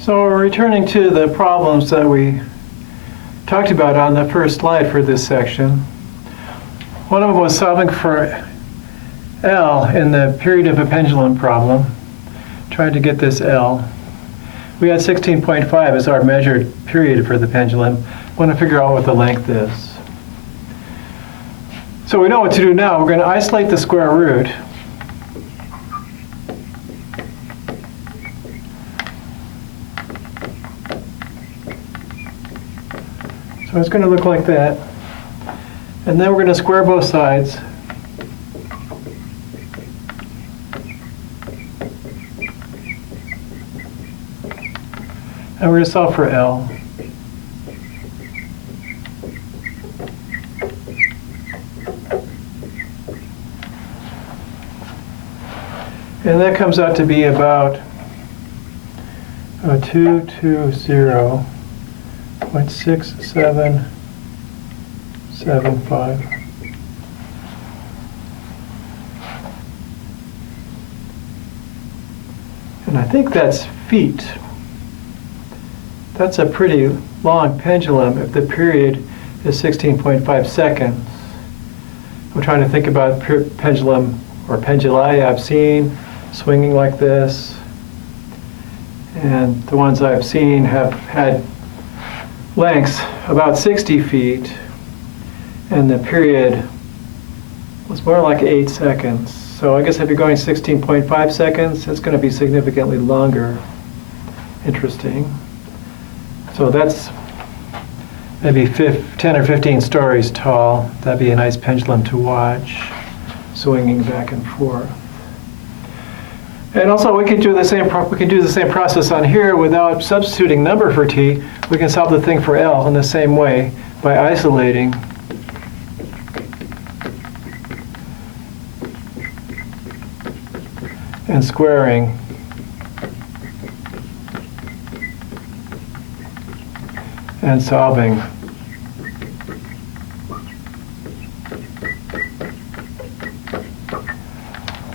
So we're returning to the problems that we talked about on the first slide for this section. One of them was solving for L in the period of a pendulum problem, trying to get this L. We had 16.5 as our measured period for the pendulum. We want to figure out what the length is. So we know what to do now. We're going to isolate the square root. So it's going to look like that. And then we're going to square both sides. And we're going to solve for L. And that comes out to be about 220.6775. And I think that's feet. That's a pretty long pendulum if the period is 16.5 seconds. I'm trying to think about pendulum or penduli I've seen swinging like this. And the ones I've seen have had lengths about 60 feet. And the period was more like 8 seconds. So I guess if you're going 16.5 seconds, it's going to be significantly longer. Interesting. So that's maybe 10 or 15 stories tall. That'd be a nice pendulum to watch, swinging back and forth. And also we can do the same process on here without substituting number for t. We can solve the thing for L in the same way by isolating and squaring. And solving.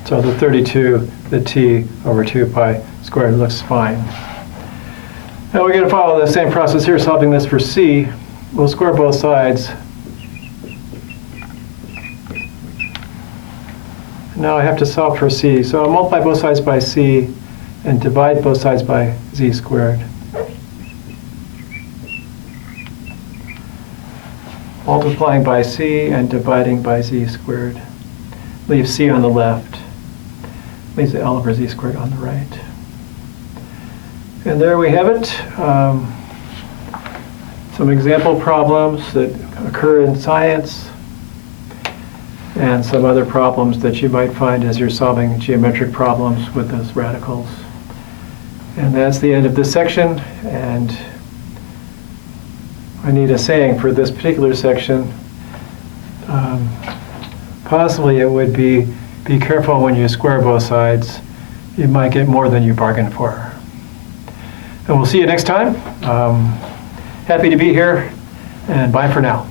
So the 32, the t over 2 pi squared looks fine. Now we're going to follow the same process here, solving this for c. We'll square both sides. Now I have to solve for c. So I'll multiply both sides by c and divide both sides by z squared. Multiplying by c and dividing by z squared. Leave c on the left. Leaves the L over z squared on the right. And there we have it. Some example problems that occur in science and some other problems that you might find as you're solving geometric problems with those radicals. And that's the end of this section. And I need a saying for this particular section. Possibly it would be careful when you square both sides. You might get more than you bargained for. And we'll see you next time. Happy to be here, and bye for now.